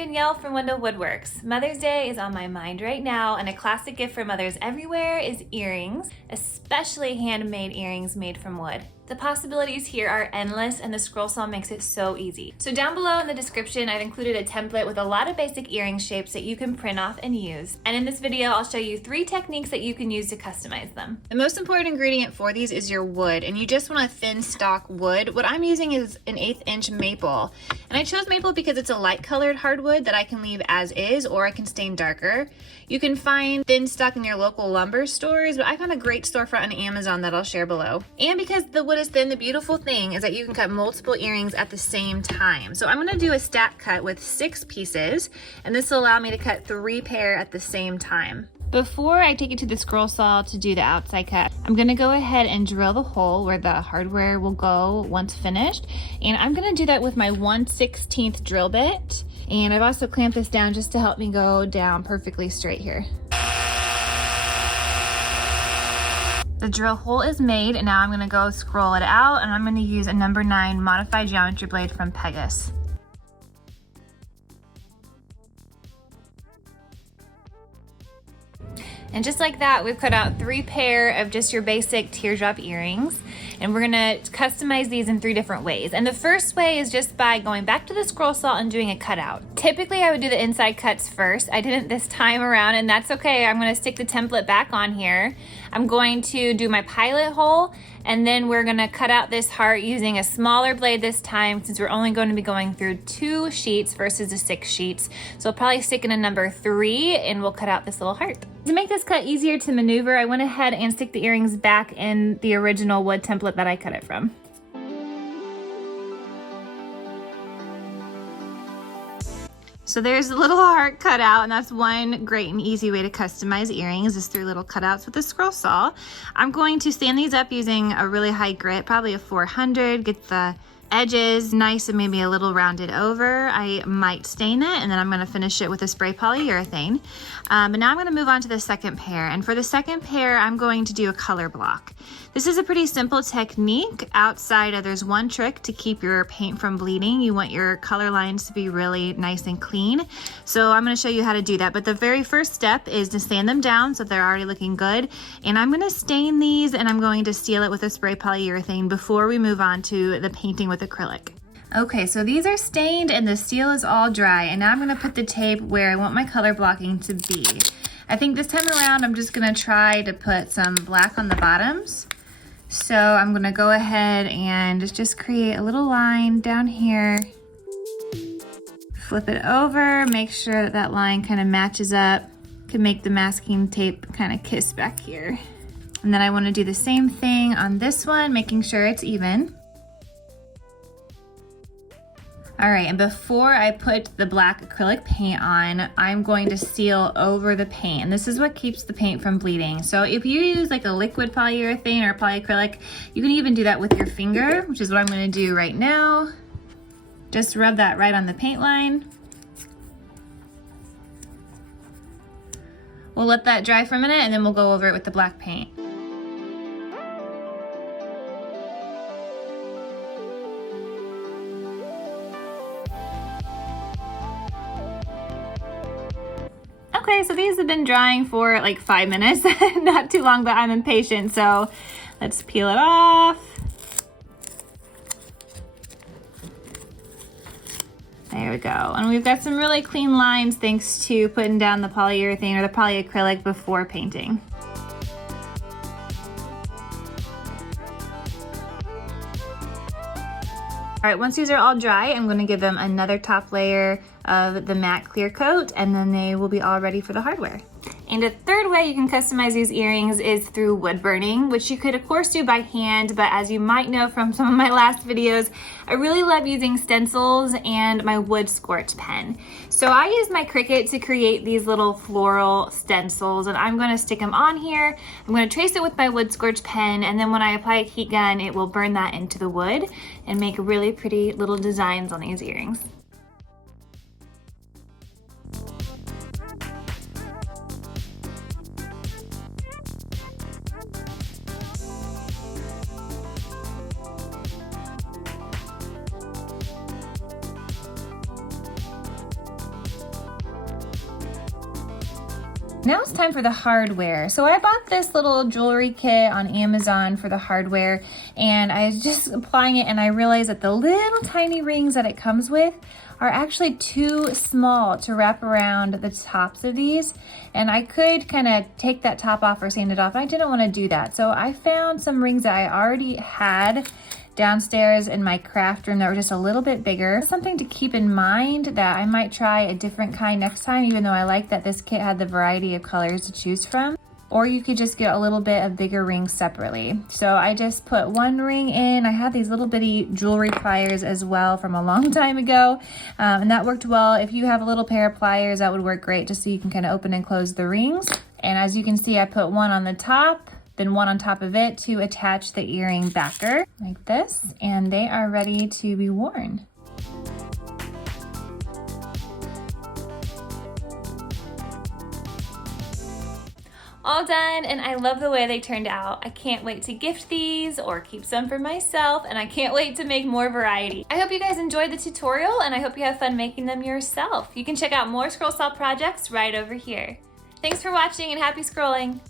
Danielle from Wendell Woodworks. Mother's Day is on my mind right now, and a classic gift for mothers everywhere is earrings, especially handmade earrings made from wood. The possibilities here are endless, and the scroll saw makes it so easy. So down below in the description, I've included a template with a lot of basic earring shapes that you can print off and use. And in this video, I'll show you 3 techniques that you can use to customize them. The most important ingredient for these is your wood, and you just want a thin stock wood. What I'm using is an 1/8 inch maple. And I chose maple because it's a light colored hardwood that I can leave as is, or I can stain darker. You can find thin stock in your local lumber stores, but I found a great storefront on Amazon that I'll share below. And because the wood is thin, the beautiful thing is that you can cut multiple earrings at the same time. So I'm gonna do a stack cut with 6 pieces, and this will allow me to cut 3 pair at the same time. Before I take it to the scroll saw to do the outside cut, I'm gonna go ahead and drill the hole where the hardware will go once finished. And I'm gonna do that with my 1/16 drill bit. And I've also clamped this down just to help me go down perfectly straight here. The drill hole is made, and now I'm gonna go scroll it out, and I'm gonna use a number 9 modified geometry blade from Pegasus. And just like that, we've cut out 3 pair of just your basic teardrop earrings. And we're gonna customize these in 3 different ways. And the first way is just by going back to the scroll saw and doing a cutout. Typically, I would do the inside cuts first. I didn't this time around, and that's okay. I'm gonna stick the template back on here. I'm going to do my pilot hole, and then we're gonna cut out this heart using a smaller blade this time, since we're only going to be going through 2 sheets versus the 6 sheets. So I'll probably stick in a number 3, and we'll cut out this little heart. To make this cut easier to maneuver, I went ahead and stick the earrings back in the original wood template that I cut it from. So there's a little heart cut out, and that's one great and easy way to customize earrings is through little cutouts with a scroll saw. I'm going to stand these up using a really high grit, probably a 400, get the edges nice and maybe a little rounded over. I might stain it, and then I'm gonna finish it with a spray polyurethane. But now I'm gonna move on to the second pair. And for the second pair, I'm going to do a color block. This is a pretty simple technique outside of there's one trick to keep your paint from bleeding. You want your color lines to be really nice and clean. So I'm gonna show you how to do that. But the very first step is to sand them down so they're already looking good. And I'm gonna stain these, and I'm going to seal it with a spray polyurethane before we move on to the painting with acrylic. Okay, so these are stained and the seal is all dry, and now I'm gonna put the tape where I want my color blocking to be. I think this time around I'm just gonna try to put some black on the bottoms. So I'm gonna go ahead and just create a little line down here. Flip it over, make sure that that line kind of matches up. Can make the masking tape kind of kiss back here. And then I wanna do the same thing on this one, making sure it's even. All right, and before I put the black acrylic paint on, I'm going to seal over the paint. And this is what keeps the paint from bleeding. So if you use like a liquid polyurethane or polyacrylic, you can even do that with your finger, which is what I'm gonna do right now. Just rub that right on the paint line. We'll let that dry for a minute, and then we'll go over it with the black paint. Okay, so these have been drying for like 5 minutes, not too long, but I'm impatient, so let's peel it off. There we go, and we've got some really clean lines thanks to putting down the polyurethane or the polyacrylic before painting. All right, once these are all dry, I'm gonna give them another top layer of the matte clear coat, and then they will be all ready for the hardware. And a third way you can customize these earrings is through wood burning, which you could of course do by hand, but as you might know from some of my last videos, I really love using stencils and my wood scorch pen. So I use my Cricut to create these little floral stencils, and I'm gonna stick them on here. I'm gonna trace it with my wood scorch pen, and then when I apply a heat gun, it will burn that into the wood and make really pretty little designs on these earrings. Now it's time for the hardware. So I bought this little jewelry kit on Amazon for the hardware, and I was just applying it and I realized that the little tiny rings that it comes with are actually too small to wrap around the tops of these. And I could kind of take that top off or sand it off. I didn't want to do that. So I found some rings that I already had downstairs in my craft room that were just a little bit bigger. Something to keep in mind that I might try a different kind next time, even though I like that this kit had the variety of colors to choose from. Or you could just get a little bit of bigger rings separately. So I just put one ring in. I have these little bitty jewelry pliers as well from a long time ago, and that worked well. If you have a little pair of pliers, that would work great, just so you can kind of open and close the rings. And as you can see, I put one on the top, then one on top of it to attach the earring backer like this, and they are ready to be worn. All done, and I love the way they turned out. I can't wait to gift these or keep some for myself, and I can't wait to make more variety. I hope you guys enjoyed the tutorial, and I hope you have fun making them yourself. You can check out more scroll saw projects right over here. Thanks for watching, and happy scrolling.